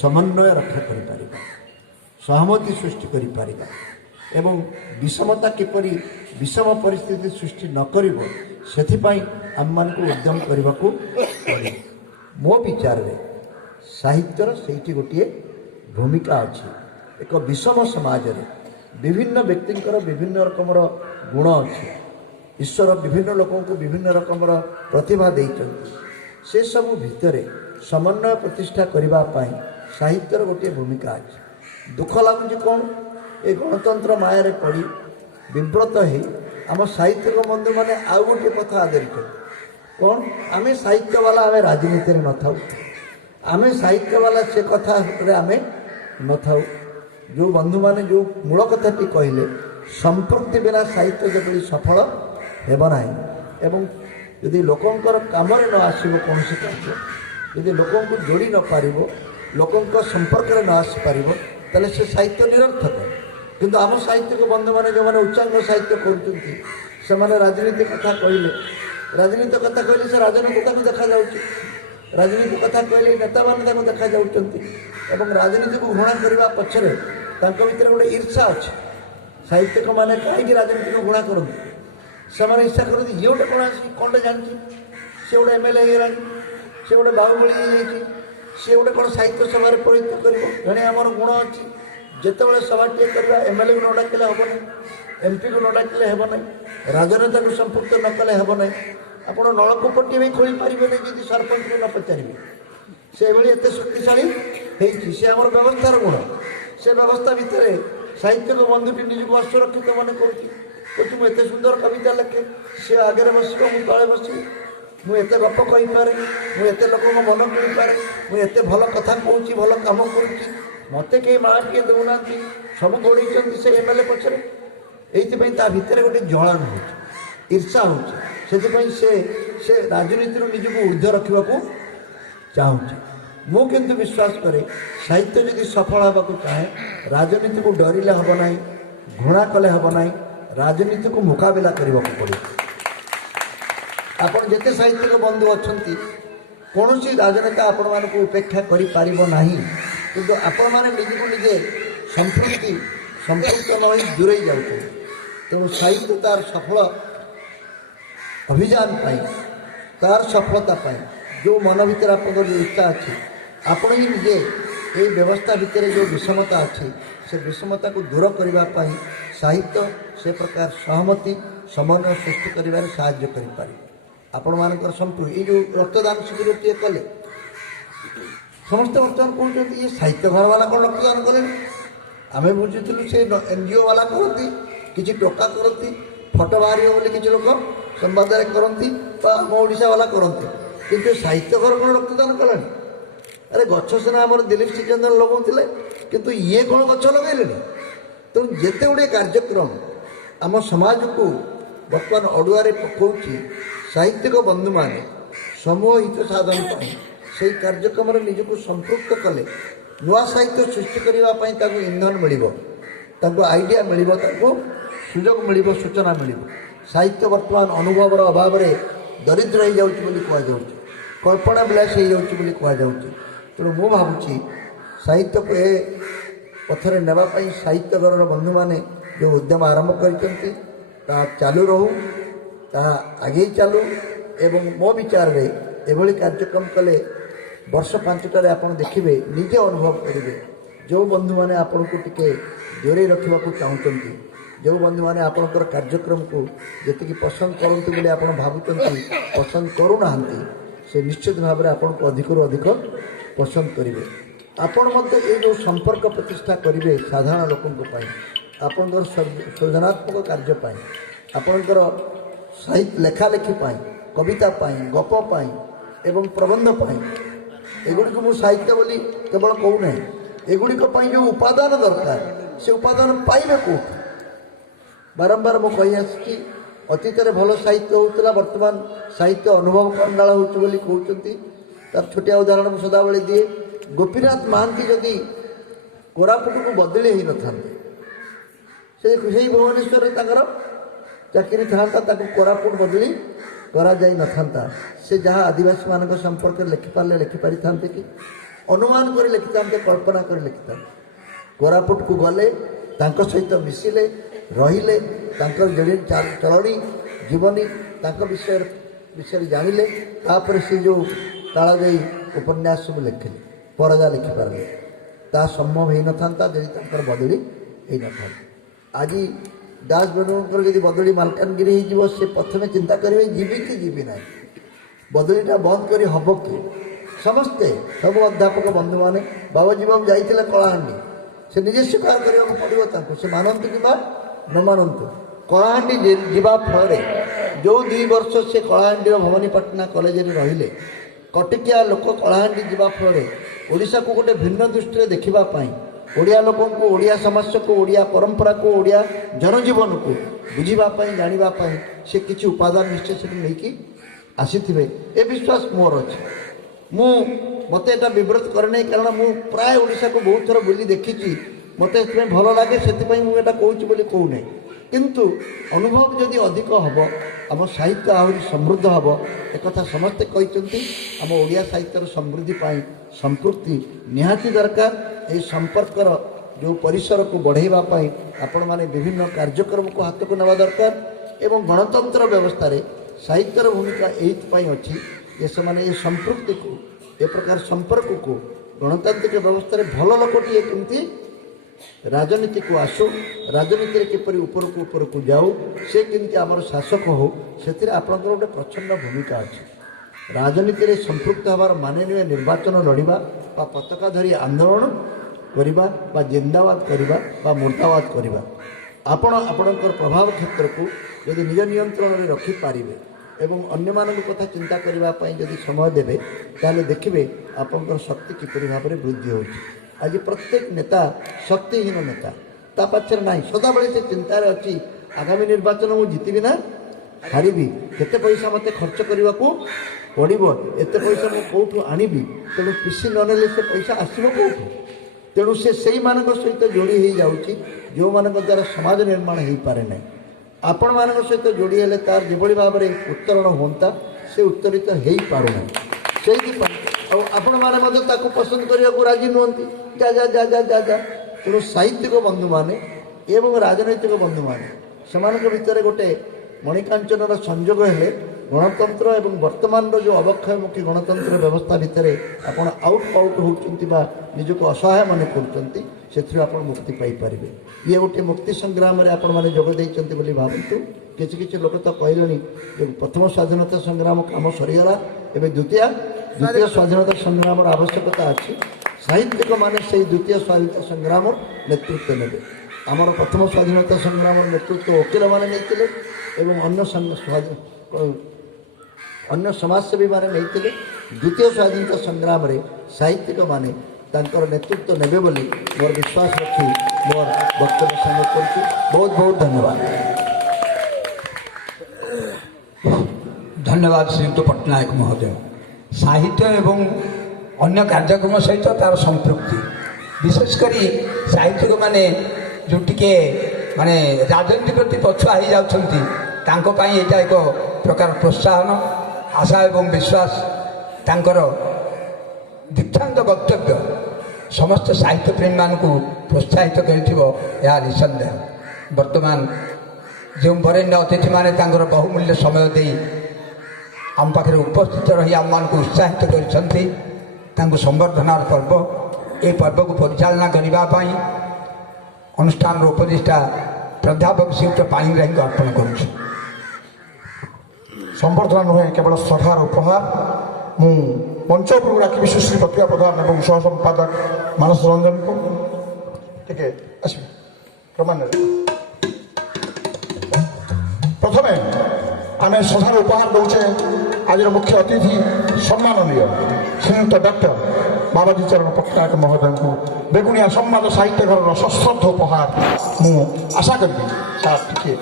समन्वय रक्षा करिपारिबा सहमति सृष्टि करिपारिबा एवं विषमता किपरि विषम परिस्थिति सृष्टि न करिवो सेथिपाई आममानकु उद्यम करबाकू पड़े। मो विचार रे साहित्यर सेठी गोटे भूमिका अच्छी। एक विषम समाज रे विभिन्न व्यक्तिंकर विभिन्न रकमर गुण अच्छी। ईश्वर विभिन्न लोकों को विभिन्न रकमर प्रतिभा देइछन्ति। से सब भितर समन्वय प्रतिष्ठा करबा पाई साहित्यर गोटे भूमिका अच्छी। दुख लगुच कौन ए गणतंत्र माया पड़ी विव्रत है आम साहित्यिक बंधु मैंने आउ गोटे कथा आदरित कौन आम साहित्य वाला आम राजनीति न था आम साहित्य वाला से कथा आम न था। जो बंधु मैंने जो मूल कथाटी कहले संपृक्ति बिना साहित्य जब सफल हेबना एवं यदि लोकंकर काम न आसो कौन कार्य यदि लोक जोड़ी न पार लोकों संपर्क न आसीपर तेल से साहित्य निरर्थक। किंतु आम साहित्यिक बंधु मैंने जो मैंने उच्चांग साहित्य कर राजनीति कथा कहले राजनीति कथा कहले से राजनीतिता को देखा जाऊँगी राजनीति कथा कहले नेता मैंने देखा जाऊँगी एवं राजनीति को घृणा करने पक्षरे भीतर गोटे ईर्षा अच्छे। साहित्यिक मैंने कहीं राजनीति को घृणा करते से ईर्षा करते ये गोटे कौन कौन जानती सी गोटे एमएलए हो सी गोटे बाहुबली सी गोटे कौन साहित्य सभा परिणत कर आमर गुण अच्छी जितेबाला सभाटे करवा एमएलए को न डाकिले हम ना एमपी को न डाकिले हम ना राजनेता को संपुक्त न कले हम ना आप नलकूपटी भी खोली पारे नहीं सरपंच को न पचारे से एत शक्तिशाली से आम व्यवस्थार गुण से व्यवस्था भितर साहित्यिक बंधुटी निजक असुरक्षित मन करुँच मुझे सुंदर कविता लिखे सी आगे बस तले बस मुझे गप कहीपे मुझे लोक मन किपारे मुझे भल कथा कहूँ भल कम करुँच मत कहीं माँ किए देना सब गोड़ी से एमएलए पचर ये भितर गोटे जलन हो ईर्षा से राजनीति निजक ऊर्ध्व रखा चाहूँगी। मु किंतु विश्वास करे साहित्य यदि सफल होगा चाहे राजनीति को डरिले हम ना घृणा कले हम ना राजनीति को मुकाबला करने को पड़े। आपड़ जिते साहित्यिक बंधु अच्छा कौन राजनेता आपण मान उपेक्षा कर किंतु आपण मैंने निजी को निजे संपृक्त न दूरे जाऊँ तेणु साहित्य तार सफल अभियान तार सफलता जो मन भर आप इच्छा अच्छी आपण ही निजे ये व्यवस्था भितर जो विषमता अच्छी से विषमता को दूर करने साहित्य से प्रकार सहमति समन्वय सृष्टि कर साहाय्य कर आपण मान संपूर्ण ये जो रक्तदान शिविर टे कले समस्त बर्तमान कहते ये साहित्य घर वाला कौन रक्तदान कले आम बुझुलु से एनजीओ वाला करती किसी टोका करती फटो बाहर बोली किसी लोक संवाद करती आम ओडिशा वाला करती किंतु साहित्य घर कौन रक्तदान कले अरे गछ सीना आम दिलीप श्रीचंदन लगाते किंतु ये कौन गछ लगे तेणु जिते गुड़े कार्यक्रम आम समाज को बर्तमान अड़ुआरे पकाउची साहित्यिक बंधु माने समूह हित साधन से कार्यक्रम निजक संपृक्त कले नुआ साहित्य सृष्टि करने इंधन मिल आइडिया मिल सुजोग मिल सूचना मिल साहित्य बर्तमान अनुभव अभाव दरिद्र हो जाऊँ कल्पना विलास हो जाऊँ तेणु मु भावुँ साहित्य को ए पथर नापी साहित्य घर बंधु मैंने जो उद्यम आरंभ कर चालू रहू ता आगे चालू एवं मो विचार रे एभली कार्यक्रम कले वर्ष 5टारे आप देखिए निजे अनुभव करेंगे जो बंधु मैंने आपन को टिके जोरे रखा चाहते जो बंधु मैंने आपंकर कार्यक्रम को जी पसंद करते बोले आप भावुं पसंद करूना से निश्चित भाव में आपन को अधिक अधिक पसंद करेंगे आपण ये जो संपर्क प्रतिष्ठा करेंगे साधारण लोकों आपंकर सृजनात्मक कार्यपाई आपंकर साहित्य लेखालेखी कविता गप एवं प्रबंध एगुड़ी को साहित्य बोली केवल कहूना एगुड़िक जो उपादान दरकार से उपादान पाइबे कौट बारंबार मु कही आसी अतीत भल साहित्य होता बर्तमान साहित्य अनुभव कंडाल होती तार छोटिया उदाहरण मुझे सदाबले दिए गोपीनाथ महांती जदि कोरापुट को बदली ही न था से भुवनेश्वर चाकरी था कोरापुट बदली करा जाई न था से जहाँ आदिवासी मान संपर्क लिखिपारे लिखिपारि था कि ଅନୁମାନ କରି ଲେଖିଥାନ୍ତେ, କଳ୍ପନା କରି ଲେଖିଥାନ୍ତେ। କୋରାପୁଟକୁ ଗଲେ, ତାଙ୍କ ସହିତ ମିଶିଲେ, ରହିଲେ, ତାଙ୍କର ଚଳଣି ଜୀବନୀ ତାଙ୍କ ବିଷୟରେ ଜାଣିଲେ, ତାପରେ ସେ ଯେଉଁ କାଳଜୟୀ ଉପନ୍ୟାସ ସବୁ ଲେଖିଲେ, ପରଜା ଲେଖିପାରିଲେ। ତାହା ସମ୍ଭବ ହେଇନଥାନ୍ତା ଯଦି ତାଙ୍କର ବଦଳି ହେଇନଥାନ୍ତା। ଆଜି ଦାସ ବେଣୁଙ୍କର ଯଦି ବଦଳି ମାଲକାନଗିରି ହେଇଯିବ, ସେ ପ୍ରଥମେ ଚିନ୍ତା କରିବେ ଯିବି କି ଯିବି ନାହିଁ, ବଦଳିଟା ବନ୍ଦ କରି ହେବ କି? ସମସ୍ତେ, ସବୁ ଅଧ୍ୟାପକ ବନ୍ଧୁମାନେ, ବାବାଜୀ ବାବୁ ଯାଇଥିଲେ କଳାହାଣ୍ଡି, ସେ ନିଜେ ସ୍ୱୀକାର କରିବାକୁ ପଡ଼ିବ ତାଙ୍କୁ, ସେ ମାନନ୍ତୁ କିମ୍ବା ନ ମାନନ୍ତୁ। କଳାହାଣ୍ଡି ଯିବା ଫଳରେ ଯେଉଁ 2 ବର୍ଷ ସେ କଳାହାଣ୍ଡିର ଭବାନୀପାଟଣା କଲେଜରେ ରହିଲେ, କଟିକିଆ ଲୋକ କଳାହାଣ୍ଡି ଯିବା ଫଳରେ ଓଡ଼ିଶାକୁ ଗୋଟେ ଭିନ୍ନ ଦୃଷ୍ଟିରେ ଦେଖିବା ପାଇଁ, ଓଡ଼ିଆ ଲୋକଙ୍କୁ, ଓଡ଼ିଆ ସମସ୍ୟାକୁ, ଓଡ଼ିଆ ପରମ୍ପରାକୁ, ଓଡ଼ିଆ ଜନଜୀବନକୁ ବୁଝିବା ପାଇଁ, ଜାଣିବା ପାଇଁ ସେ କିଛି ଉପାଦାନ ନିଶ୍ଚୟ ସେଠି ନେଇକି ଆସିଥିବେ, ଏ ବିଶ୍ୱାସ ମୋର ଅଛି। ମୋତେ ଏଇଟା ବିବ୍ରତ କରେ ନାହିଁ, କାରଣ ମୁଁ ପ୍ରାୟ ଓଡ଼ିଶାକୁ ବହୁତ ଥର ବୁଲି ଦେଖିଛି, ମୋତେ ଏଥିପାଇଁ ଭଲ ଲାଗେ, ସେଥିପାଇଁ ମୁଁ ଏଇଟା କହୁଛି ବୋଲି କହୁନାହିଁ। କିନ୍ତୁ ଅନୁଭବ ଯଦି ଅଧିକ ହେବ, ଆମ ସାହିତ୍ୟ ଆହୁରି ସମୃଦ୍ଧ ହେବ। ଏକଥା ସମସ୍ତେ କହିଛନ୍ତି। ଆମ ଓଡ଼ିଆ ସାହିତ୍ୟର ସମୃଦ୍ଧି ପାଇଁ ସମ୍ପୃକ୍ତି ନିହାତି ଦରକାର। ଏହି ସମ୍ପର୍କର ଯେଉଁ ପରିସରକୁ ବଢ଼ାଇବା ପାଇଁ ଆପଣମାନେ ବିଭିନ୍ନ କାର୍ଯ୍ୟକ୍ରମକୁ ହାତକୁ ନେବା ଦରକାର। ଏବଂ ଗଣତନ୍ତ୍ର ବ୍ୟବସ୍ଥାରେ ସାହିତ୍ୟର ଭୂମିକା ଏଇଥିପାଇଁ ଅଛି ଯେ ସେମାନେ ଏ ସମ୍ପୃକ୍ତିକୁ, ଏ ପ୍ରକାର ସମ୍ପର୍କକୁ, ଗଣତାନ୍ତ୍ରିକ ବ୍ୟବସ୍ଥାରେ ଭଲ ଲୋକଟିଏ କେମିତି ରାଜନୀତିକୁ ଆସୁ, ରାଜନୀତିରେ କିପରି ଉପରକୁ ଯାଉ, ସେ କେମିତି ଆମର ଶାସକ ହେଉ, ସେଥିରେ ଆପଣଙ୍କର ଗୋଟେ ପ୍ରଚ୍ଛନ୍ନ ଭୂମିକା ଅଛି। ରାଜନୀତିରେ ସମ୍ପୃକ୍ତ ହେବାର ମାନେ ନୁହେଁ ନିର୍ବାଚନ ଲଢ଼ିବା ବା ପତାକା ଧରି ଆନ୍ଦୋଳନ କରିବା ବା ଜିନ୍ଦାବାଦ କରିବା ବା ମୁର୍ଦ୍ଦାବାଦ କରିବା। ଆପଣ ଆପଣଙ୍କର ପ୍ରଭାବ କ୍ଷେତ୍ରକୁ ଯଦି ନିଜ ନିୟନ୍ତ୍ରଣରେ ରଖିପାରିବେ ଏବଂ ଅନ୍ୟମାନଙ୍କ କଥା ଚିନ୍ତା କରିବା ପାଇଁ ଯଦି ସମୟ ଦେବେ, ତାହେଲେ ଦେଖିବେ ଆପଣଙ୍କର ଶକ୍ତି କିପରି ଭାବରେ ବୃଦ୍ଧି ହେଉଛି। ଆଜି ପ୍ରତ୍ୟେକ ନେତା ଶକ୍ତିହୀନ ନେତା, ତା ପଛରେ ନାହିଁ, ସଦାବେଳେ ସେ ଚିନ୍ତାରେ ଅଛି ଆଗାମୀ ନିର୍ବାଚନ ମୁଁ ଜିତିବି ନା ହାରିବି, କେତେ ପଇସା ମୋତେ ଖର୍ଚ୍ଚ କରିବାକୁ ପଡ଼ିବ, ଏତେ ପଇସା ମୁଁ କେଉଁଠୁ ଆଣିବି, ତେଣୁ ପିସି ନ ନେଲେ ସେ ପଇସା ଆସିବ କେଉଁଠୁ? ତେଣୁ ସେ ସେଇମାନଙ୍କ ସହିତ ଯୋଡ଼ି ହୋଇଯାଉଛି ଯେଉଁମାନଙ୍କ ଦ୍ୱାରା ସମାଜ ନିର୍ମାଣ ହୋଇପାରେ ନାହିଁ। ଆପଣମାନଙ୍କ ସହିତ ଯୋଡ଼ି ହେଲେ ତାର ଯେଭଳି ଭାବରେ ଉତ୍ତରଣ ହୁଅନ୍ତା, ସେ ଉତ୍ତରିତ ହୋଇପାରୁନାହିଁ। ସେଇଥିପାଇଁ ଆଉ ଆପଣମାନେ ମଧ୍ୟ ତାକୁ ପସନ୍ଦ କରିବାକୁ ରାଜି ନୁହନ୍ତି। ଯା ଯା ଯା ଯା ଯା ଯା ତେଣୁ ସାହିତ୍ୟିକ ବନ୍ଧୁମାନେ ଏବଂ ରାଜନୈତିକ ବନ୍ଧୁମାନେ, ସେମାନଙ୍କ ଭିତରେ ଗୋଟେ ମଣିକାଞ୍ଚନର ସଂଯୋଗ ହେଲେ ଗଣତନ୍ତ୍ର ଏବଂ ବର୍ତ୍ତମାନର ଯେଉଁ ଅବକ୍ଷୟମୁଖୀ ଗଣତନ୍ତ୍ର ବ୍ୟବସ୍ଥା ଭିତରେ ଆପଣ ଆଉଟ୍ ପାଉଟ୍ ହେଉଛନ୍ତି ବା ନିଜକୁ ଅସହାୟ ମନେ କରୁଛନ୍ତି, ସେଥିରୁ ଆପଣ ମୁକ୍ତି ପାଇପାରିବେ। ଇଏ ଗୋଟିଏ ମୁକ୍ତି ସଂଗ୍ରାମରେ ଆପଣମାନେ ଯୋଗ ଦେଇଛନ୍ତି ବୋଲି ଭାବନ୍ତୁ। କିଛି କିଛି ଲୋକ ତ କହିଲେଣି ଯେ ପ୍ରଥମ ସ୍ୱାଧୀନତା ସଂଗ୍ରାମ କାମ ସରିଗଲା, ଏବେ ଦ୍ୱିତୀୟ ସ୍ୱାଧୀନତା ସଂଗ୍ରାମର ଆବଶ୍ୟକତା ଅଛି। ସାହିତ୍ୟିକମାନେ ସେହି ଦ୍ୱିତୀୟ ସ୍ୱାଧୀନତା ସଂଗ୍ରାମର ନେତୃତ୍ୱ ନେବେ। ଆମର ପ୍ରଥମ ସ୍ୱାଧୀନତା ସଂଗ୍ରାମର ନେତୃତ୍ୱ ଓକିଲମାନେ ନେଇଥିଲେ ଏବଂ ଅନ୍ୟ ସମାଜସେବୀମାନେ ନେଇଥିଲେ। ଦ୍ୱିତୀୟ ସ୍ୱାଧୀନତା ସଂଗ୍ରାମରେ ସାହିତ୍ୟିକମାନେ ତାଙ୍କର ନେତୃତ୍ୱ ନେବେ ବୋଲି ମୋର ବିଶ୍ୱାସ ରଖି ମୋର ବକ୍ତବ୍ୟ ସାଙ୍ଗ କରୁଛି। ବହୁତ ବହୁତ ଧନ୍ୟବାଦ। ଧନ୍ୟବାଦ ଶ୍ରୀଯୁକ୍ତ ପଟ୍ଟନାୟକ ମହୋଦୟ। ସାହିତ୍ୟ ଏବଂ ଅନ୍ୟ କାର୍ଯ୍ୟକ୍ରମ ସହିତ ତା'ର ସମ୍ପୃକ୍ତି, ବିଶେଷ କରି ସାହିତ୍ୟିକମାନେ ଯେଉଁ ଟିକେ ରାଜନୀତି ପ୍ରତି ପଛୁଆ ହୋଇଯାଉଛନ୍ତି, ତାଙ୍କ ପାଇଁ ଏଇଟା ଏକ ପ୍ରକାର ପ୍ରୋତ୍ସାହନ, ଆଶା ଏବଂ ବିଶ୍ୱାସ। ତାଙ୍କର ଦୀକ୍ଷାନ୍ତ ବକ୍ତବ୍ୟ ସମସ୍ତ ସାହିତ୍ୟପ୍ରେମୀମାନଙ୍କୁ ପ୍ରୋତ୍ସାହିତ କରିଥିବ, ଏହା ନିଃସନ୍ଦେହ। ବର୍ତ୍ତମାନ ଯେଉଁ ବରେଣ୍ୟ ଅତିଥିମାନେ ତାଙ୍କର ବହୁମୂଲ୍ୟ ସମୟ ଦେଇ ଆମ ପାଖରେ ଉପସ୍ଥିତ ରହି ଆମମାନଙ୍କୁ ଉତ୍ସାହିତ କରିଛନ୍ତି, ତାଙ୍କୁ ସମ୍ବର୍ଦ୍ଧନାର ପର୍ବ, ଏହି ପର୍ବକୁ ପରିଚାଳନା କରିବା ପାଇଁ ଅନୁଷ୍ଠାନର ଉପଦେଷ୍ଟା ପ୍ରାଧ୍ୟାପକ ଶ୍ରୀଯୁକ୍ତ ପାଣିଗ୍ରାହୀଙ୍କୁ ଅର୍ପଣ କରୁଛୁ। ସମ୍ବର୍ଦ୍ଧନା ନୁହେଁ, କେବଳ ଶ୍ରଦ୍ଧାର ଉପହାର। ମୁଁ ମଞ୍ଚ ଉପରକୁ ଡାକିବି ସୁଶ୍ରୀ ପ୍ରତିଭା ପ୍ରଧାନ ଏବଂ ସହ ସମ୍ପାଦକ ମାନସ ରଞ୍ଜନଙ୍କୁ ଟିକେ ଆସିବେ କ୍ରମାନ୍ୱୟରେ। ପ୍ରଥମେ ଆମେ ଶ୍ରଦ୍ଧାର ଉପହାର ଦେଉଛେ ଆଜିର ମୁଖ୍ୟ ଅତିଥି ସମ୍ମାନନୀୟ ଶ୍ରୀଯୁକ୍ତ ଡକ୍ଟର ବାବାଜୀ ଚରଣ ପଟ୍ଟନାୟକ ମହୋଦୟଙ୍କୁ ବେଗୁନିଆ ସମ୍ବାଦ ସାହିତ୍ୟ ଘରର ସଶ୍ରଦ୍ଧ ଉପହାର ମୁଁ ଆଶା କରିବି। ସାର୍ ଟିକେ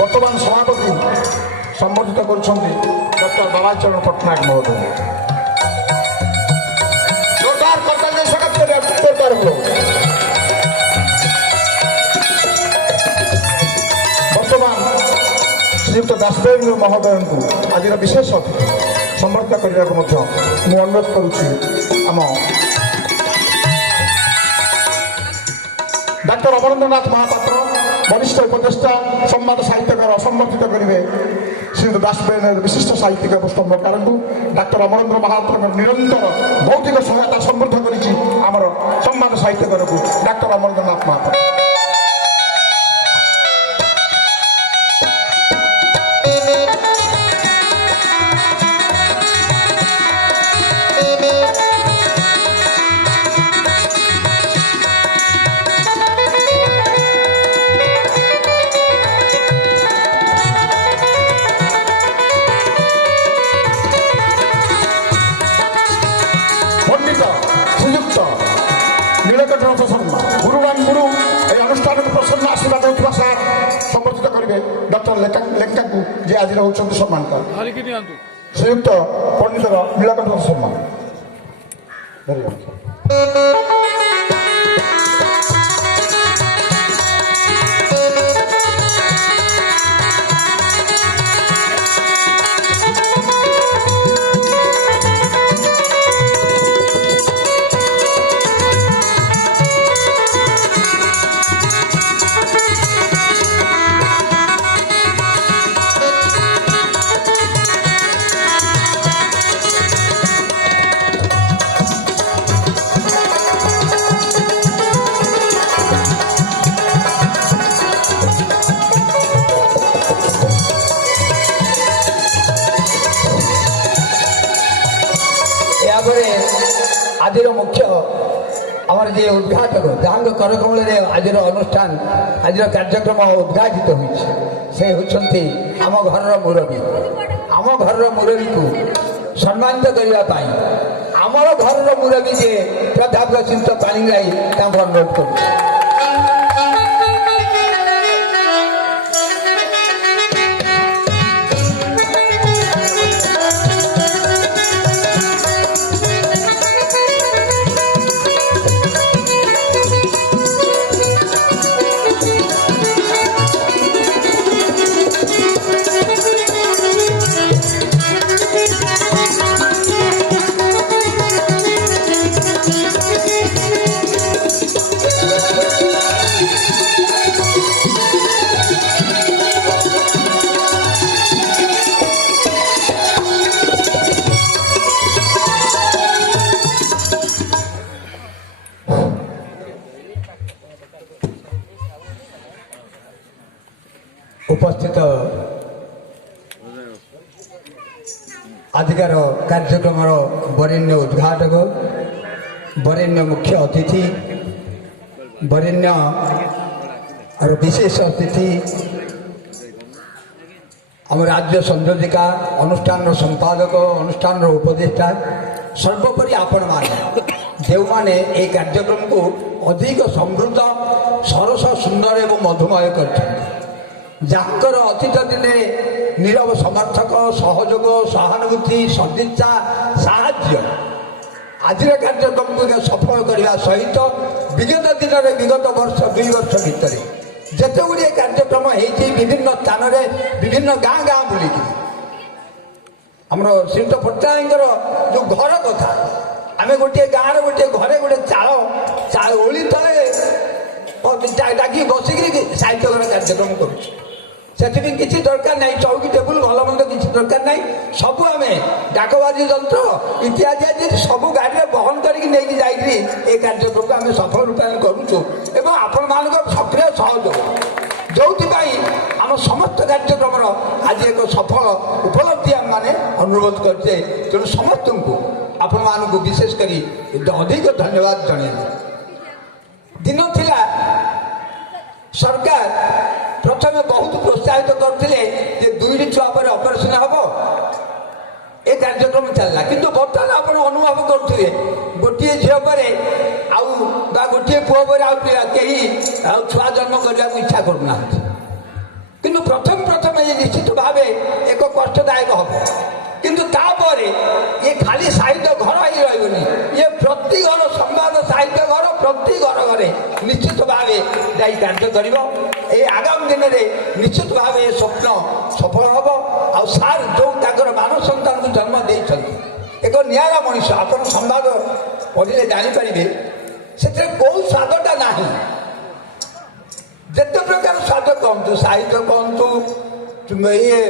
ବର୍ତ୍ତମାନ ସଭାପତି সম্ବର୍ଦ୍ଧିତ କରୁଛନ୍ତି ଡକ୍ଟର ବାବାଚରଣ ପଟ୍ଟନାୟକ ମହୋଦୟ। ଜୋରଦାର କରତାଳି ସ୍ୱାଗତ କରିପାରିବୁ। ବର୍ତ୍ତମାନ ଶ୍ରୀଯୁକ୍ତ ଦାସବେହେରା ମହୋଦୟଙ୍କୁ ଆଜିର ବିଶେଷ ଅତିଥି ସମ୍ବର୍ଦ୍ଧିତ କରିବାକୁ ମଧ୍ୟ ମୁଁ ଅନୁରୋଧ କରୁଛି। ଆମ ଡାକ୍ତର ଅମରେନ୍ଦ୍ରନାଥ ମହାପାତ୍ର ବରିଷ୍ଠ ଉପଦେଷ୍ଟା ସମ୍ବାଦ ସାହିତ୍ୟକାର ସମ୍ବର୍ଦ୍ଧିତ କରିବେ ଶ୍ରୀଯୁକ୍ତ ଦାସବେହେରା ବିଶିଷ୍ଟ ସାହିତ୍ୟିକ ଏବଂ ସ୍ତମ୍ଭକାରଙ୍କୁ। ଡାକ୍ତର ଅମରେନ୍ଦ୍ର ମହାପାତ୍ରଙ୍କ ନିରନ୍ତର ଭୌତିକ ସହାୟତା ସମୃଦ୍ଧ କରିଛି ଆମର ସମ୍ବାଦ ସାହିତ୍ୟକାରକୁ ଡାକ୍ତର ଅମରେନ୍ଦ୍ରନାଥ ମହାପାତ୍ର। ନୀଳକଣ୍ଠ ଶର୍ମା ଗୁରୁବାନ ଗୁରୁ ଏହି ଅନୁଷ୍ଠାନକୁ ପ୍ରସନ୍ନ ଆଶୀର୍ବାଦ ଦେଉଥିବା ସାର୍ ସମ୍ବର୍ଦ୍ଧିତ କରିବେ ଡକ୍ଟର ଲେଙ୍କାଙ୍କୁ ଯିଏ ଆଜି ରହୁଛନ୍ତି ସମ୍ମାନିତ ଶ୍ରୀଯୁକ୍ତ ପଣ୍ଡିତ ନୀଳକଣ୍ଠ ଶର୍ମା। ଆଜିର ମୁଖ୍ୟ ଆମର ଯିଏ ଉଦ୍ଘାଟକ ଯାହାଙ୍କ କରକମଳରେ ଆଜିର ଅନୁଷ୍ଠାନ ଆଜିର କାର୍ଯ୍ୟକ୍ରମ ଉଦ୍ଘାଟିତ ହୋଇଛି ସେ ହେଉଛନ୍ତି ଆମ ଘରର ମୁରବୀ। ଆମ ଘରର ମୁରବୀକୁ ସମ୍ମାନିତ କରିବା ପାଇଁ ଆମର ଘରର ମୁରବୀ ଯିଏ ପ୍ରାଧ୍ୟାପକ ଶ୍ରୀଯୁକ୍ତ ପାଣିଗ୍ରାହୀ ତାଙ୍କୁ ଅନୁରୋଧ କରୁଛି। ଉପସ୍ଥିତ ଆଜିକାର କାର୍ଯ୍ୟକ୍ରମର ବରେଣ୍ୟ ଉଦ୍ଘାଟକ, ବରେଣ୍ୟ ମୁଖ୍ୟ ଅତିଥି, ବରେଣ୍ୟ ବିଶେଷ ଅତିଥି, ଆମ ରାଜ୍ୟ ସଂଯୋଜିକା, ଅନୁଷ୍ଠାନର ସମ୍ପାଦକ, ଅନୁଷ୍ଠାନର ଉପଦେଷ୍ଟା, ସର୍ବୋପରି ଆପଣମାନେ ଯେଉଁମାନେ ଏହି କାର୍ଯ୍ୟକ୍ରମକୁ ଅଧିକ ସମୃଦ୍ଧ, ସରସ, ସୁନ୍ଦର ଏବଂ ମଧୁମୟ କରିଛନ୍ତି, ଯାହାଙ୍କର ଅତୀତ ଦିନରେ ନୀରବ ସମର୍ଥକ, ସହଯୋଗ, ସହାନୁଭୂତି, ସଦିଚ୍ଛା, ସାହାଯ୍ୟ ଆଜିର କାର୍ଯ୍ୟକ୍ରମକୁ ସଫଳ କରିବା ସହିତ ବିଗତ ଦିନରେ ବିଗତ ବର୍ଷ 2 ବର୍ଷ ଭିତରେ ଯେତେ ଗୁଡ଼ିଏ କାର୍ଯ୍ୟକ୍ରମ ହେଇଛି ବିଭିନ୍ନ ସ୍ଥାନରେ ବିଭିନ୍ନ ଗାଁ ବୁଲିକି ଆମର ଶ୍ରୀଯୁକ୍ତ ପଟ୍ଟନାୟକଙ୍କର ଯେଉଁ ଘର କଥା, ଆମେ ଗୋଟିଏ ଗାଁର ଗୋଟିଏ ଘରେ ଗୋଟେ ଚାଳ ଓଳି ତଳେ ଡାକି ବସିକିରି ସାହିତ୍ୟକର କାର୍ଯ୍ୟକ୍ରମ କରୁଛୁ। ସେଥିପାଇଁ କିଛି ଦରକାର ନାହିଁ, ଚୌକି ଟେବୁଲ ଭଲ ମନ୍ଦ କିଛି ଦରକାର ନାହିଁ। ସବୁ ଆମେ ଡାକବାଜି ଯନ୍ତ୍ର ଇତ୍ୟାଦି ସବୁ ଗାଡ଼ିରେ ବହନ କରିକି ନେଇକି ଯାଇକରି ଏ କାର୍ଯ୍ୟକ୍ରମକୁ ଆମେ ସଫଳ ରୂପାୟନ କରୁଛୁ ଏବଂ ଆପଣମାନଙ୍କର ସକ୍ରିୟ ସହଯୋଗ ଯେଉଁଥିପାଇଁ ଆମ ସମସ୍ତ କାର୍ଯ୍ୟକ୍ରମର ଆଜି ଏକ ସଫଳ ଉପଲବ୍ଧି ଆମମାନେ ଅନୁରୋଧ କରୁଛେ। ତେଣୁ ସମସ୍ତଙ୍କୁ ଆପଣମାନଙ୍କୁ ବିଶେଷ କରି ଅଧିକ ଧନ୍ୟବାଦ ଜଣାଇଲେ। ଦିନ ଥିଲା ସରକାର ପ୍ରଥମେ ବହୁତ ପ୍ରୋତ୍ସାହିତ କରୁଥିଲେ ଯେ 2ଟି ଛୁଆ ପରେ ଅପରେସନ ହେବ, ଏ କାର୍ଯ୍ୟକ୍ରମ ଚାଲିଲା। କିନ୍ତୁ ବର୍ତ୍ତମାନ ଆପଣ ଅନୁଭବ କରୁଥିବେ ଗୋଟିଏ ଝିଅ ପରେ ଆଉ ବା ଗୋଟିଏ ପୁଅ ପରେ ଆଉ କେହି ଆଉ ଛୁଆ ଜନ୍ମ କରିବାକୁ ଇଚ୍ଛା କରୁନାହାନ୍ତି। କିନ୍ତୁ ପ୍ରଥମେ ଯେ ନିଶ୍ଚିତ ଭାବେ ଏକ କଷ୍ଟଦାୟକ ହେବ। କିନ୍ତୁ ତାପରେ ଇଏ ଖାଲି ସାହିତ୍ୟ ଘର ହେଇ ରହିବନି, ଇଏ ପ୍ରତି ଘର ସମ୍ବାଦ ସାହିତ୍ୟ ଘର, ପ୍ରତି ଘର ଘରେ ନିଶ୍ଚିତ ଭାବେ ଯାଇ କାର୍ଯ୍ୟ କରିବ। এই ଆଗାମୀ ଦିନରେ ନିଶ୍ଚିତ ଭାବେ ଏ ସ୍ୱପ୍ନ ସଫଳ ହେବ। ଆଉ ସାର୍ ଯେଉଁ ତାଙ୍କର ମାନବ ସନ୍ତାନକୁ ଜନ୍ମ ଦେଇଛନ୍ତି, ଏକ ନିଆରା ମଣିଷ। ଆପଣ ସମ୍ବାଦ ପଢ଼ିଲେ ଜାଣିପାରିବେ ସେଥିରେ କେଉଁ ସ୍ୱାଦଟା ନାହିଁ। ଯେତେ ପ୍ରକାର ସ୍ୱାଦ କହନ୍ତୁ, ସାହିତ୍ୟ କହନ୍ତୁ, ଇଏ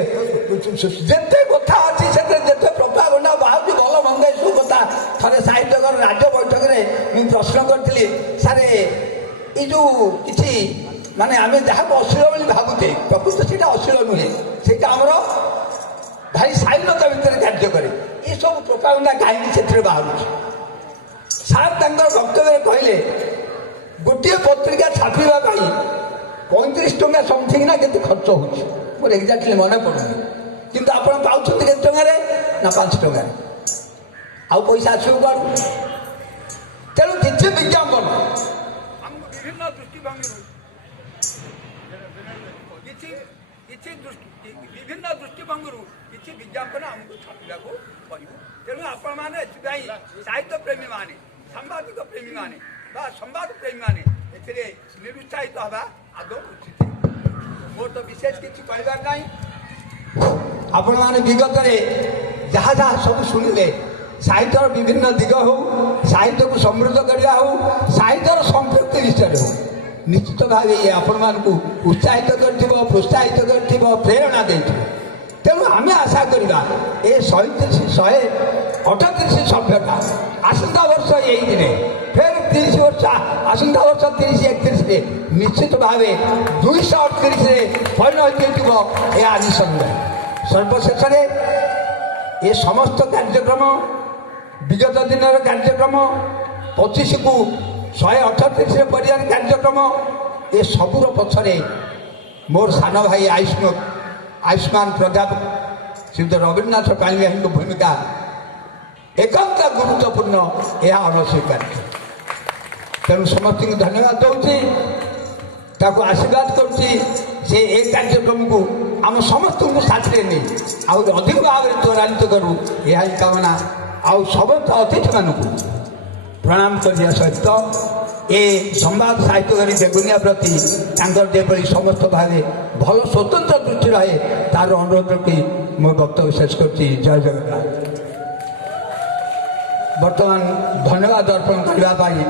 ଯେତେ କଥା ଅଛି ସେଥିରେ ଯେତେ ପ୍ରଭାବଣ୍ଡା ବାହାରୁଛି, ଭଲ ମନ୍ଦ ଏସବୁ କଥା। ଥରେ ସାହିତ୍ୟକର ରାଜ୍ୟ ବୈଠକରେ ମୁଁ ପ୍ରଶ୍ନ କରିଥିଲି, ସାରେ ଏଇ ଯେଉଁ କିଛି ମାନେ ଆମେ ଯାହାକୁ ଅଶ୍ଳୀଳ ବୋଲି ଭାବୁଛେ, ପ୍ରକୃତ ସେଇଟା ଅଶ୍ଳୀଳ ନୁହେଁ, ସେଇଟା ଆମର ଭାରି ଶାଳୀନତା ଭିତରେ କାର୍ଯ୍ୟ କରେ। ଏସବୁ ପ୍ରଭାବଣ୍ଡା କାହିଁକି ସେଥିରେ ବାହାରୁଛି? ସାର୍ ତାଙ୍କର ବକ୍ତବ୍ୟରେ କହିଲେ, ଗୋଟିଏ ପତ୍ରିକା ଛାପିବା ପାଇଁ 35 ଟଙ୍କା ସମଥିଙ୍ଗ ନା କେତେ ଖର୍ଚ୍ଚ ହେଉଛି, ମୋର ଏକ୍ଜାକ୍ଟଲି ମନେ ପଡ଼ୁନି। କିନ୍ତୁ ଆପଣ ପାଉଛନ୍ତି କେତେ ଟଙ୍କାରେ? ନା 5 ଟଙ୍କାରେ। ଆଉ ପଇସା ଆସିବ କୁଆଡ଼ୁ? ତେଣୁ କିଛି ବିଜ୍ଞାପନ ଆମକୁ ବିଭିନ୍ନ ଦୃଷ୍ଟିଭଙ୍ଗୀରୁ ବିଭିନ୍ନ ଦୃଷ୍ଟିଭଙ୍ଗୀରୁ କିଛି ବିଜ୍ଞାପନ ଆମକୁ ଛାପିବାକୁ ପଡ଼ିବ। ତେଣୁ ଆପଣମାନେ ଏଥିପାଇଁ ସାହିତ୍ୟ ପ୍ରେମୀମାନେ, ସାମ୍ବାଦିକ ପ୍ରେମୀମାନେ ବା ସମ୍ବାଦ ପ୍ରେମୀମାନେ ଏଥିରେ ନିରୁତ୍ସାହିତ ହେବା ଆଦୌ ଉଚିତ। ମୋର ତ ବିଶେଷ କିଛି କହିବାର ନାହିଁ। ଆପଣମାନେ ବିଗତରେ ଯାହା ଯାହା ସବୁ ଶୁଣିଲେ, ସାହିତ୍ୟର ବିଭିନ୍ନ ଦିଗ ହେଉ, ସାହିତ୍ୟକୁ ସମୃଦ୍ଧ କରିବା ହେଉ, ସାହିତ୍ୟର ସମ୍ପୃକ୍ତି ବିଷୟରେ ହେଉ, ନିଶ୍ଚିତ ଭାବେ ଇଏ ଆପଣମାନଙ୍କୁ ଉତ୍ସାହିତ କରିଥିବ, ପ୍ରୋତ୍ସାହିତ କରିଥିବ, ପ୍ରେରଣା ଦେଇଥିବ। ତେଣୁ ଆମେ ଆଶା କରିବା ଏ 138 ସଭ୍ୟତା ଆସନ୍ତା ବର୍ଷ ଏଇ ଦିନେ ଫେର 30 ବର୍ଷ, ଆସନ୍ତା ବର୍ଷ 30-31ରେ ନିଶ୍ଚିତ ଭାବେ 238ରେ ପରିଣତ ହୋଇଥିବ ଏହା ନିଃସନ୍ଦେହ। ସର୍ବଶେଷରେ ଏ ସମସ୍ତ କାର୍ଯ୍ୟକ୍ରମ, ବିଗତ ଦିନର କାର୍ଯ୍ୟକ୍ରମ, 25କୁ 138ରେ ପରିବାର କାର୍ଯ୍ୟକ୍ରମ, ଏ ସବୁର ପଛରେ ମୋର ସାନ ଭାଇ ଆୟୁଷ୍ମାନ ପ୍ରଜାପତି ଶ୍ରୀଯୁକ୍ତ ରବୀନ୍ଦ୍ରନାଥ ପାଣିଗ୍ରାହୀଙ୍କ ଭୂମିକା ଏକାନ୍ତ ଗୁରୁତ୍ୱପୂର୍ଣ୍ଣ, ଏହା ଅନସ୍ୱୀକାର୍ଯ୍ୟ। ତେଣୁ ସମସ୍ତଙ୍କୁ ଧନ୍ୟବାଦ ଦେଉଛି, ତାକୁ ଆଶୀର୍ବାଦ କରୁଛି। ସେ ଏ କାର୍ଯ୍ୟକ୍ରମକୁ ଆମ ସମସ୍ତଙ୍କୁ ସାଥିରେ ନେଇ ଆହୁରି ଅଧିକ ଭାବରେ ତ୍ୱରାନ୍ୱିତ କରୁ, ଏହା ହିଁ କାମନା। ଆଉ ସମସ୍ତ ଅତିଥିମାନଙ୍କୁ ପ୍ରଣାମ କରିବା ସହିତ ଏ ସମ୍ବାଦ ସାହିତ୍ୟକାରୀ ବେଗୁନିଆ ପ୍ରତି ତାଙ୍କର ଯେପରି ସମସ୍ତ ଭାବେ ଭଲ ସ୍ୱତନ୍ତ୍ର ଦୃଷ୍ଟି ରହେ ତାର ଅନୁରୋଧ ରଖି ମୋ ବକ୍ତବ୍ୟ ଶେଷ କରୁଛି। ଜୟ ଜଗନ୍ନାଥ। ବର୍ତ୍ତମାନ ଧନ୍ୟବାଦ ଅର୍ପଣ କରିବା ପାଇଁ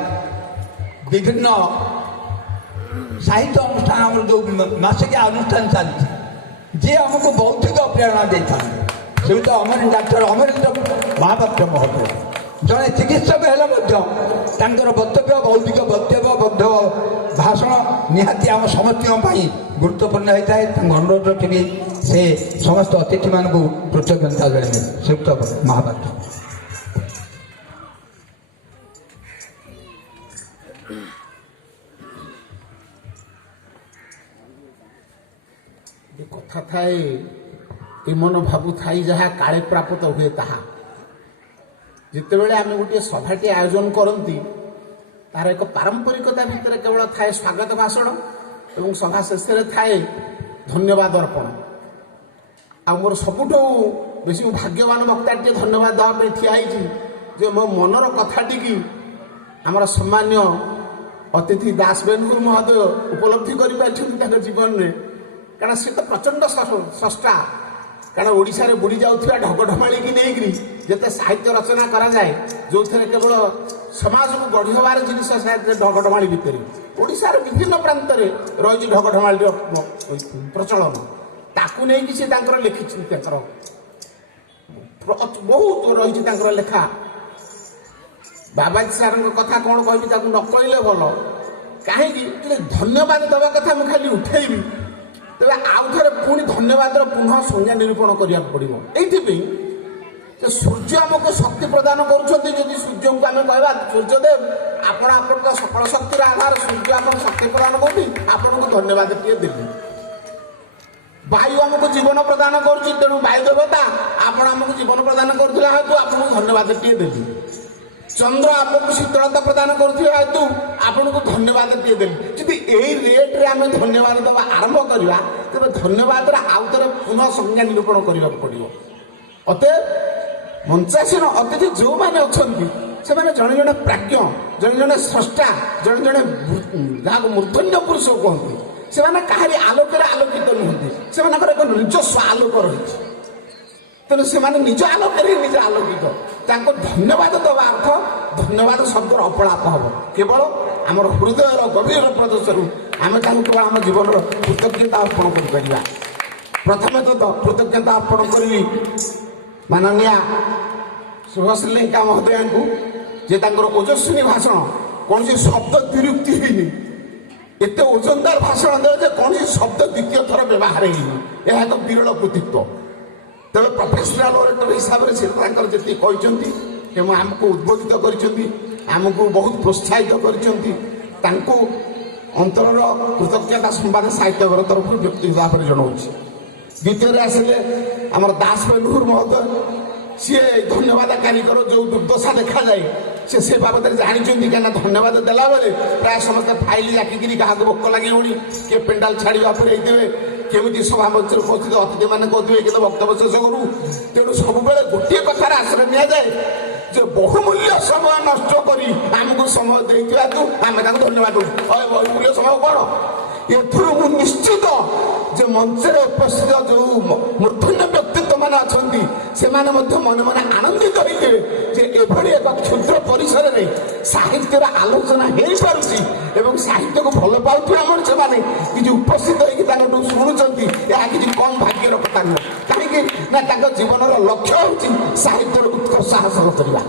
ବିଭିନ୍ନ ସାହିତ୍ୟ ଅନୁଷ୍ଠାନ, ଆମର ଯେଉଁ ମାସିକିଆ ଅନୁଷ୍ଠାନ ଚାଲିଛି, ଯିଏ ଆମକୁ ବୌଦ୍ଧିକ ପ୍ରେରଣା ଦେଇଥାନ୍ତି, ସେମିତି ଡାକ୍ତର ଅମରେନ୍ଦ୍ର ମହାପାତ୍ର ମହୋଦୟ ଜଣେ ଚିକିତ୍ସକ ହେଲେ ମଧ୍ୟ ତାଙ୍କର ବକ୍ତବ୍ୟ, ବୌଦ୍ଧିକ ବକ୍ତବ୍ୟ, ବୌଦ୍ଧ ଭାଷଣ ନିହାତି ଆମ ସମସ୍ତଙ୍କ ପାଇଁ ଗୁରୁତ୍ୱପୂର୍ଣ୍ଣ ହୋଇଥାଏ। ତାଙ୍କୁ ଅନୁରୋଧ ରଖିବି ସେ ସମସ୍ତ ଅତିଥିମାନଙ୍କୁ କୃତଜ୍ଞତା ଜଣାଇବେ। ଶ୍ରୀଯୁକ୍ତ ମହାପାତ୍ର। କଥା ଥାଏ ଏ ମନ ଭାବୁଥାଇ ଯାହା କାଳେ ପ୍ରାପ୍ତ ହୁଏ ତାହା। ଯେତେବେଳେ ଆମେ ଗୋଟିଏ ସଭାଟି ଆୟୋଜନ କରନ୍ତି, ତାର ଏକ ପାରମ୍ପରିକତା ଭିତରେ କେବଳ ଥାଏ ସ୍ୱାଗତ ଭାଷଣ ଏବଂ ସଭା ଶେଷରେ ଥାଏ ଧନ୍ୟବାଦ ଅର୍ପଣ। ଆଉ ମୋର ସବୁଠୁ ବେଶୀ ଭାଗ୍ୟବାନ ବକ୍ତାଟିଏ ଧନ୍ୟବାଦ ଦେବା ପାଇଁ ଠିଆ ହେଇଛି, ଯେ ମୋ ମନର କଥାଟିକି ଆମର ସମ୍ମାନୀୟ ଅତିଥି ଦାସ ବେନଗୁରୁ ମହୋଦୟ ଉପଲବ୍ଧି କରିପାରିଛନ୍ତି ତାଙ୍କ ଜୀବନରେ। କାରଣ ସେ ତ ପ୍ରଚଣ୍ଡ ସ୍ରଷ୍ଟା। କାରଣ ଓଡ଼ିଶାରେ ବୁଡ଼ି ଯାଉଥିବା ଢଗଢମାଳିକି ନେଇକରି ଯେତେ ସାହିତ୍ୟ ରଚନା କରାଯାଏ, ଯେଉଁଥିରେ କେବଳ ସମାଜକୁ ଗଢ଼ି ହେବାର ଜିନିଷ ସାହିତ୍ୟ ଢଗଢମାଳି ଭିତରେ, ଓଡ଼ିଶାର ବିଭିନ୍ନ ପ୍ରାନ୍ତରେ ରହିଛି ଢଗଢମାଳିର ପ୍ରଚଳନ। ତାକୁ ନେଇକି ସେ ତାଙ୍କର ଲେଖିଛନ୍ତି, ତାଙ୍କର ବହୁତ ରହିଛି ତାଙ୍କର ଲେଖା। ବାବାଜୀ ସାର୍ଙ୍କ କଥା କ'ଣ କହିବି, ତାକୁ ନ କହିଲେ ଭଲ। କାହିଁକି ଯଦି ଧନ୍ୟବାଦ ଦେବା କଥା ମୁଁ ଖାଲି ଉଠେଇବି, ତେବେ ଆଉ ଥରେ ପୁଣି ଧନ୍ୟବାଦର ପୁନଃ ସଂଜ୍ଞା ନିରୂପଣ କରିବାକୁ ପଡ଼ିବ। ଏଇଥିପାଇଁ ଯେ ସୂର୍ଯ୍ୟ ଆମକୁ ଶକ୍ତି ପ୍ରଦାନ କରୁଛନ୍ତି। ଯଦି ସୂର୍ଯ୍ୟଙ୍କୁ ଆମେ କହିବା ସୂର୍ଯ୍ୟଦେବ ଆପଣ ଆପଣଙ୍କ ସକଳ ଶକ୍ତିର ଆଧାର, ସୂର୍ଯ୍ୟ ଆପଣ ଶକ୍ତି ପ୍ରଦାନ କରୁଛି, ଆପଣଙ୍କୁ ଧନ୍ୟବାଦ ଟିଏ ଦେବି। ବାୟୁ ଆମକୁ ଜୀବନ ପ୍ରଦାନ କରୁଛି, ତେଣୁ ବାୟୁ ଦେବତା ଆପଣ ଆମକୁ ଜୀବନ ପ୍ରଦାନ କରୁଥିଲା ହେତୁ ଆପଣଙ୍କୁ ଧନ୍ୟବାଦ ଟିଏ ଦେବି। ଚନ୍ଦ୍ର ଆପଣଙ୍କୁ ଶୀତଳତା ପ୍ରଦାନ କରୁଥିବା ହେତୁ ଆପଣଙ୍କୁ ଧନ୍ୟବାଦ ଟିଏ ଦେଲି। ଯଦି ଏଇ ରେଟ୍ରେ ଆମେ ଧନ୍ୟବାଦ ଦେବା ଆରମ୍ଭ କରିବା ତେବେ ଧନ୍ୟବାଦର ଆଉ ଥରେ ପୁନଃ ସଂଜ୍ଞା ନିରୂପଣ କରିବାକୁ ପଡ଼ିବ। ଅତଏବ ମଞ୍ଚାସୀନ ଅତିଥି ଯେଉଁମାନେ ଅଛନ୍ତି ସେମାନେ ଜଣେ ଜଣେ ପ୍ରାଜ୍ଞ, ଜଣେ ଜଣେ ସ୍ରଷ୍ଟା, ଜଣେ ଜଣେ ଯାହାକୁ ମୂର୍ଧନ୍ୟ ପୁରୁଷ କୁହନ୍ତି। ସେମାନେ କାହାରି ଆଲୋକରେ ଆଲୋକିତ ନୁହନ୍ତି, ସେମାନଙ୍କର ଏକ ନିଜସ୍ୱ ଆଲୋକ ରହିଛି। ତେଣୁ ସେମାନେ ନିଜ ଆଲୋକରେ ହିଁ ନିଜ ଆଲୋକିତ। ତାଙ୍କୁ ଧନ୍ୟବାଦ ଦେବା ଅର୍ଥ ଧନ୍ୟବାଦ ଶବ୍ଦର ଅପଳାପ ହେବ। କେବଳ ଆମର ହୃଦୟର ଗଭୀର ପ୍ରଦେଶରୁ ଆମେ ତାଙ୍କୁ କେବଳ ଆମ ଜୀବନର କୃତଜ୍ଞତା ଅର୍ପଣ କରିପାରିବା। ପ୍ରଥମେ ତ କୃତଜ୍ଞତା ଅର୍ପଣ କରିବି ମାନନୀୟା ସୁଭାଶ୍ରୀ ଲେଙ୍କା ମହୋଦୟାଙ୍କୁ, ଯେ ତାଙ୍କର ଓଜସ୍ୱିନୀ ଭାଷଣ, କୌଣସି ଶବ୍ଦ ଦ୍ୱିରୁକ୍ତି ହେଇନି। ଏତେ ଓଜନଦାର ଭାଷଣ ଦେବେ ଯେ କୌଣସି ଶବ୍ଦ ଦ୍ୱିତୀୟ ଥର ବ୍ୟବହାର ହେଇନି। ଏହା ଏକ ବିରଳ କୃତିତ୍ୱ। ତେବେ ପ୍ରଫେସନାଲ ଓରେଟର ହିସାବରେ ସେ ତାଙ୍କର ଯେତିକି କହିଛନ୍ତି ଏବଂ ଆମକୁ ଉଦ୍ବୋଧିତ କରିଛନ୍ତି, ଆମକୁ ବହୁତ ପ୍ରୋତ୍ସାହିତ କରିଛନ୍ତି, ତାଙ୍କୁ ଅନ୍ତରର କୃତଜ୍ଞତା ସମ୍ବାଦ ସାହିତ୍ୟଘର ତରଫରୁ ବ୍ୟକ୍ତିଗତ ଭାବରେ ଜଣାଉଛି। ଦ୍ୱିତୀୟରେ ଆସିଲେ ଆମର ଦାସ ବେଲୁହୁର ମହୋଦୟ। ସିଏ ଧନ୍ୟବାଦକାରୀଙ୍କର ଯେଉଁ ଦୁର୍ଦ୍ଦଶା ଦେଖାଯାଏ ସେ ବାବଦରେ ଜାଣିଛନ୍ତି। କାହିଁକିନା ଧନ୍ୟବାଦ ଦେଲାବେଳେ ପ୍ରାୟ ସମସ୍ତେ ଫାଇଲ ଜାକିକିରି କାହାକୁ ଭୋକ ଲାଗିବଣି, କିଏ ପେଣ୍ଡାଲ ଛାଡ଼ିବା ପରେ ହେଇଥିବେ, କେମିତି ସଭା ମଞ୍ଚରେ ଉପସ୍ଥିତ ଅତିଥିମାନେ କହୁଥିବେ କିନ୍ତୁ ବକ୍ତବ୍ୟ ଶେଷ କରୁ। ତେଣୁ ସବୁବେଳେ ଗୋଟିଏ କଥାରେ ଆଶ୍ରୟ ନିଆଯାଏ ଯେ ବହୁମୂଲ୍ୟ ସମୟ ନଷ୍ଟ କରି ଆମକୁ ସମୟ ଦେଇଥିବା ହେତୁ ଆମେ ତାଙ୍କୁ ଧନ୍ୟବାଦ ଦେଉଛୁ। ବହୁମୂଲ୍ୟ ସମୟ କ'ଣ? ଏଥିରୁ ମୁଁ ନିଶ୍ଚିତ ଯେ ମଞ୍ଚରେ ଉପସ୍ଥିତ ଯେଉଁ ମୂର୍ଧନ୍ୟ ବ୍ୟକ୍ତିତ୍ୱ ମାନେ ଅଛନ୍ତି ସେମାନେ ମଧ୍ୟ ମନେ ମନେ ଆନନ୍ଦିତ ହୋଇଥିବେ ଯେ ଏଭଳି ଏକ କ୍ଷୁଦ୍ର ପରିସରରେ ସାହିତ୍ୟର ଆଲୋଚନା ହେଇପାରୁଛି ଏବଂ ସାହିତ୍ୟକୁ ଭଲ ପାଉଥିବା ମଣିଷମାନେ କିଛି ଉପସ୍ଥିତ ହେଇକି ତାଙ୍କଠୁ ଶୁଣୁଛନ୍ତି। ଏହା କିଛି କମ୍ ଭାଗ୍ୟର କଥା ନୁହେଁ। କାହିଁକି ନା ତାଙ୍କ ଜୀବନର ଲକ୍ଷ୍ୟ ହେଉଛି ସାହିତ୍ୟର ଉତ୍କର୍ଷ ହାସଲ କରିବା।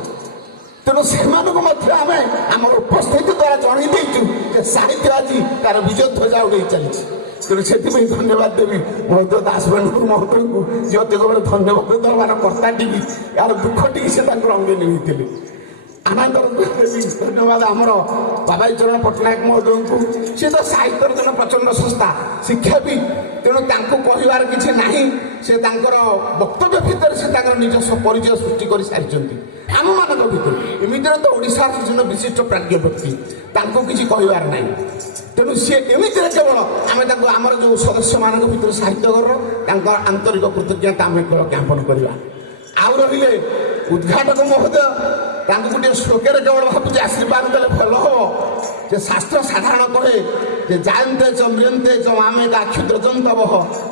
ତେଣୁ ସେମାନଙ୍କୁ ମଧ୍ୟ ଆମେ ଆମର ଉପସ୍ଥିତି ଦ୍ୱାରା ଜଣାଇ ଦେଇଛୁ ଯେ ସାହିତ୍ୟ ଆଜି ତାର ବିଜୟ ଧ୍ୱଜା ଉଡ଼େଇ ଚାଲିଛି। ତେଣୁ ସେଥିପାଇଁ ଧନ୍ୟବାଦ ଦେବି ମହୋଦୟ ଦାସ ବେଲୁହୁର ମହୋଦୟଙ୍କୁ, ଯେ ଅତିକବରେ ଧନ୍ୟବାଦ ଦେବାର କର୍ତ୍ତାଟିକି ଏହାର ଦୁଃଖଟିକି ସେ ତାଙ୍କୁ ରଙ୍ଗେ ନେଇଥିଲେ। ଆନନ୍ଦର ଦେବି ଧନ୍ୟବାଦ ଆମର ବାବାଜୀ ଚରଣ ପଟ୍ଟନାୟକ ମହୋଦୟଙ୍କୁ। ସେ ତ ସାହିତ୍ୟର ଜଣେ ପ୍ରଚଣ୍ଡ ସଂସ୍ଥା, ଶିକ୍ଷାବିତ୍। ତେଣୁ ତାଙ୍କୁ କହିବାର କିଛି ନାହିଁ। ସେ ତାଙ୍କର ବକ୍ତବ୍ୟ ଭିତରେ ସେ ତାଙ୍କର ନିଜସ୍ୱ ପରିଚୟ ସୃଷ୍ଟି କରିସାରିଛନ୍ତି ଆମମାନଙ୍କ ଭିତରେ। ଏମିତିରେ ତ ଓଡ଼ିଶାର ଜଣେ ବିଶିଷ୍ଟ ପ୍ରାଜ୍ଞ ବ୍ୟକ୍ତି, ତାଙ୍କୁ କିଛି କହିବାର ନାହିଁ। ତେଣୁ ସିଏ ଏମିତିରେ କେବଳ ଆମେ ତାଙ୍କୁ ଆମର ଯେଉଁ ସଦସ୍ୟମାନଙ୍କ ଭିତରେ ସାହିତ୍ୟଘରର ତାଙ୍କର ଆନ୍ତରିକ କୃତଜ୍ଞତା ଆମେ କେବଳ ଜ୍ଞାପନ କରିବା। ଆଉ ରହିଲେ ଉଦ୍ଘାଟକ ମହୋଦୟ, ତାଙ୍କୁ ଗୋଟିଏ ଶ୍ଲୋକରେ କେବଳ ଭାବୁଛି ଆଶୀର୍ବାଦ ଦେଲେ ଭଲ ହେବ। ଯେ ଶାସ୍ତ୍ର ସାଧାରଣ କହେ ଯେ ଜାୟନ୍ତେ ଚ ମ୍ରିୟନ୍ତେ ଚ ମାମେକା କ୍ଷୁଦ୍ରଜନ୍ତବଃ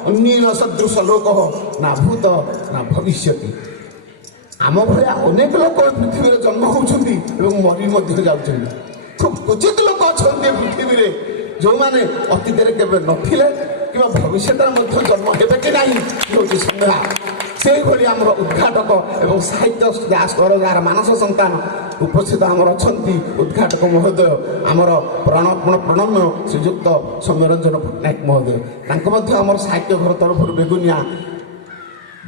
ଅନ୍ୟୀନ ସଦୃଶ ଲୋକଃ ନା ଭୂତ ନା ଭବିଷ୍ୟତି। ଆମ ଭଳିଆ ଅନେକ ଲୋକ ପୃଥିବୀରେ ଜନ୍ମ ହେଉଛନ୍ତି ଏବଂ ମରି ମଧ୍ୟ ଯାଉଛନ୍ତି। ଖୁବ୍ କ୍ୱଚିତ ଲୋକ ଅଛନ୍ତି ପୃଥିବୀରେ ଯେଉଁମାନେ ଅତୀତରେ କେବେ ନଥିଲେ କିମ୍ବା ଭବିଷ୍ୟତରେ ମଧ୍ୟ ଜନ୍ମ ହେବେ କି ନାହିଁ ହେଉଛି ସନ୍ଦେହ। ସେଇଭଳି ଆମର ଉଦ୍ଘାଟକ ଏବଂ ସାହିତ୍ୟ ଦାସ ଘର ଯାହାର ମାନସ ସନ୍ତାନ ଉପସ୍ଥିତ ଆମର ଅଛନ୍ତି ଉଦ୍ଘାଟକ ମହୋଦୟ, ଆମର ପ୍ରଣମ୍ୟ ଶ୍ରୀଯୁକ୍ତ ସୌମ୍ୟରଞ୍ଜନ ପଟ୍ଟନାୟକ ମହୋଦୟ। ତାଙ୍କୁ ମଧ୍ୟ ଆମର ସାହିତ୍ୟ ଘର ତରଫରୁ ବେଗୁନିଆ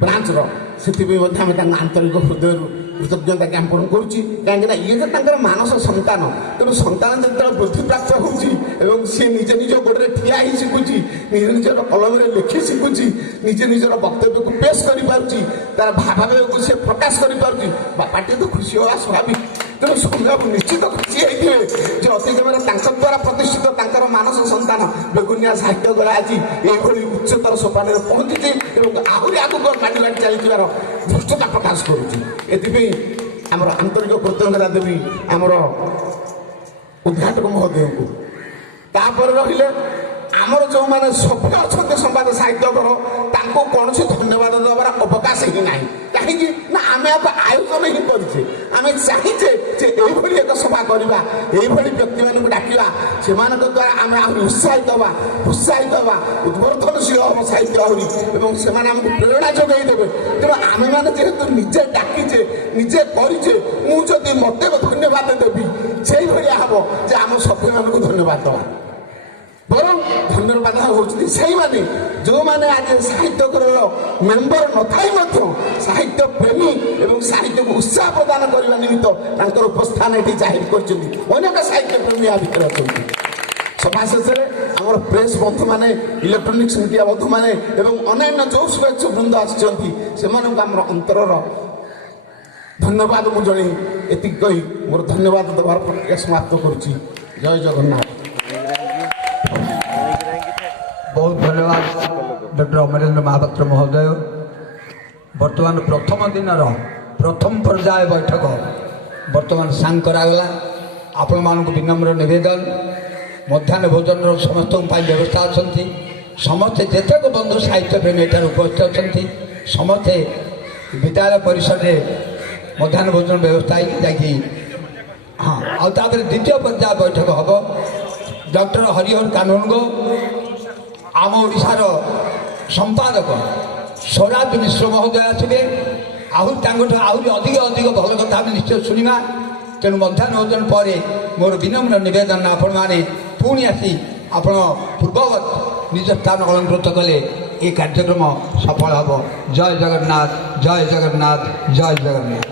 ବ୍ରାଞ୍ଚର, ସେଥିପାଇଁ ମଧ୍ୟ ଆମେ ତାଙ୍କ ଆନ୍ତରିକ ହୃଦୟରୁ କୃତଜ୍ଞତା ଜ୍ଞାପନ କରୁଛି। କାହିଁକିନା ଇଏ ତ ତାଙ୍କର ମାନସ ସନ୍ତାନ। ତେଣୁ ସନ୍ତାନ ଯେତେବେଳେ ବୃଦ୍ଧିପ୍ରାପ୍ତ ହେଉଛି ଏବଂ ସିଏ ନିଜ ନିଜ ଗୋଡ଼ରେ ଠିଆ ହେଇ ଶିଖୁଛି, ନିଜ ନିଜର କଲମରେ ଲେଖି ଶିଖୁଛି, ନିଜ ନିଜର ବକ୍ତବ୍ୟକୁ ପେଶ କରିପାରୁଛି, ତାର ଭାବାବେଗକୁ ସେ ପ୍ରକାଶ କରିପାରୁଛି, ବାପାଟି ତ ଖୁସି ହେବା ସ୍ୱାଭାବିକ। ତେଣୁ ସୌମ୍ୟବାବୁ ନିଶ୍ଚିତ ଖୁସି ହେଇଥିବେ ଯେ ଅତିକ୍ରମରେ ତାଙ୍କ ଦ୍ୱାରା ପ୍ରତିଷ୍ଠିତ ତାଙ୍କର ମାନସ ସନ୍ତାନ ବେଗୁନିଆ ସାହିତ୍ୟ ଘର ଆଜି ଏଇଭଳି ଉଚ୍ଚତର ସୋପାନରେ ପହଞ୍ଚିଛି ଏବଂ ଆହୁରି ଆଗକୁ ମାଡ଼ି ମାଡ଼ି ଚାଲିଥିବାର ଧୃଷ୍ଟତା ପ୍ରକାଶ କରୁଛି। ଏଥିପାଇଁ ଆମର ଆନ୍ତରିକ କୃତଜ୍ଞତା ଦେବି ଆମର ଉଦ୍ଘାଟକ ମହୋଦୟଙ୍କୁ। ତାପରେ ରହିଲେ ଆମର ଯେଉଁମାନେ ସଭ୍ୟ ଅଛନ୍ତି ସମ୍ବାଦ ସାହିତ୍ୟକର, ତାଙ୍କୁ କୌଣସି ଧନ୍ୟବାଦ ଦେବାର ଅବକାଶ ହିଁ ନାହିଁ। କାହିଁକି ନା ଆମେ ଏକ ଆୟୋଜନ ହିଁ କରିଛେ। ଆମେ ଚାହିଁଛେ ଯେ ଏଇଭଳି ଏକ ସଭା କରିବା, ଏଇଭଳି ବ୍ୟକ୍ତିମାନଙ୍କୁ ଡାକିବା, ସେମାନଙ୍କ ଦ୍ୱାରା ଆମେ ଆହୁରି ଉତ୍ସାହିତ ହେବା, ଉଦ୍ବର୍ଦ୍ଧନଶୀଳ ହେବ ସାହିତ୍ୟ ଆହୁରି, ଏବଂ ସେମାନେ ଆମକୁ ପ୍ରେରଣା ଯୋଗାଇ ଦେବେ। ତେଣୁ ଆମେମାନେ ଯେହେତୁ ନିଜେ ଡାକିଛେ, ନିଜେ କରିଛେ, ମୁଁ ଯଦି ମୋତେ ଧନ୍ୟବାଦ ଦେବି ସେଇଭଳିଆ ହେବ ଯେ ଆମ ସଭ୍ୟମାନଙ୍କୁ ଧନ୍ୟବାଦ ଦେବା। ବରଂ ଧନ୍ୟବାଦ ହେଉଛନ୍ତି ସେଇମାନେ ଯେଉଁମାନେ ଆଜି ସାହିତ୍ୟ ଘରର ମେମ୍ବର ନଥାଇ ମଧ୍ୟ ସାହିତ୍ୟ ପ୍ରେମୀ ଏବଂ ସାହିତ୍ୟକୁ ଉତ୍ସାହ ପ୍ରଦାନ କରିବା ନିମିତ୍ତ ତାଙ୍କର ଉପସ୍ଥାନ ଏଠି ଜାହିର କରିଛନ୍ତି। ଅନେକ ସାହିତ୍ୟ ପ୍ରେମୀ ଆ ଭିତରେ ଅଛନ୍ତି। ସଭା ଶେଷରେ ଆମର ପ୍ରେସ୍ ବନ୍ଧୁମାନେ, ଇଲେକ୍ଟ୍ରୋନିକ୍ସ ମିଡ଼ିଆ ବନ୍ଧୁମାନେ ଏବଂ ଅନ୍ୟାନ୍ୟ ଯେଉଁ ଶୁଭେଚ୍ଛୁ ବୃନ୍ଦ ଆସିଛନ୍ତି ସେମାନଙ୍କୁ ଆମର ଅନ୍ତରର ଧନ୍ୟବାଦ ମୁଁ ଜଣେଇ ଏତିକି କହି ମୋର ଧନ୍ୟବାଦ ଦେବାର ପ୍ରକ୍ରିୟା ସମାପ୍ତ କରୁଛି। ଜୟ ଜଗନ୍ନାଥ। ବହୁତ ଧନ୍ୟବାଦ ଡକ୍ଟର ଅମରେନ୍ଦ୍ର ମହାପାତ୍ର ମହୋଦୟ। ବର୍ତ୍ତମାନ ପ୍ରଥମ ଦିନର ପ୍ରଥମ ପର୍ଯ୍ୟାୟ ବୈଠକ ବର୍ତ୍ତମାନ ସାଙ୍ଗ କରାଗଲା। ଆପଣମାନଙ୍କୁ ବିନମ୍ର ନିବେଦନ, ମଧ୍ୟାହ୍ନ ଭୋଜନର ସମସ୍ତଙ୍କ ପାଇଁ ବ୍ୟବସ୍ଥା ଅଛନ୍ତି। ସମସ୍ତେ ଯେତେକ ବନ୍ଧୁ ସାହିତ୍ୟ ପ୍ରେମୀ ଏଠାରେ ଉପସ୍ଥିତ ଅଛନ୍ତି। ସମସ୍ତେ ବିଦ୍ୟାଳୟ ପରିସରରେ ମଧ୍ୟାହ୍ନ ଭୋଜନ ବ୍ୟବସ୍ଥା ହେଇକି ଯାଇକି ହଁ, ଆଉ ତାପରେ ଦ୍ୱିତୀୟ ପର୍ଯ୍ୟାୟ ବୈଠକ ହେବ। ଡକ୍ଟର ହରିହର କାନୁନଗୋ, ଆମ ଓଡ଼ିଶାର ସମ୍ପାଦକ ସ୍ୱରାଜ ମିଶ୍ର ମହୋଦୟ ଆସିବେ। ଆହୁରି ତାଙ୍କଠୁ ଆହୁରି ଅଧିକ ଭଲ କଥା ଆମେ ନିଶ୍ଚୟ ଶୁଣିବା। ତେଣୁ ମଧ୍ୟାହ୍ନ ଭୋଜନ ପରେ ମୋର ବିନମ୍ର ନିବେଦନ, ଆପଣମାନେ ପୁଣି ଆସି ଆପଣ ପୂର୍ବବତ୍ ନିଜ ସ୍ଥାନ ଅଳଙ୍କୃତ କଲେ ଏ କାର୍ଯ୍ୟକ୍ରମ ସଫଳ ହେବ। ଜୟ ଜଗନ୍ନାଥ, ଜୟ ଜଗନ୍ନାଥ, ଜୟ ଜଗନ୍ନାଥ।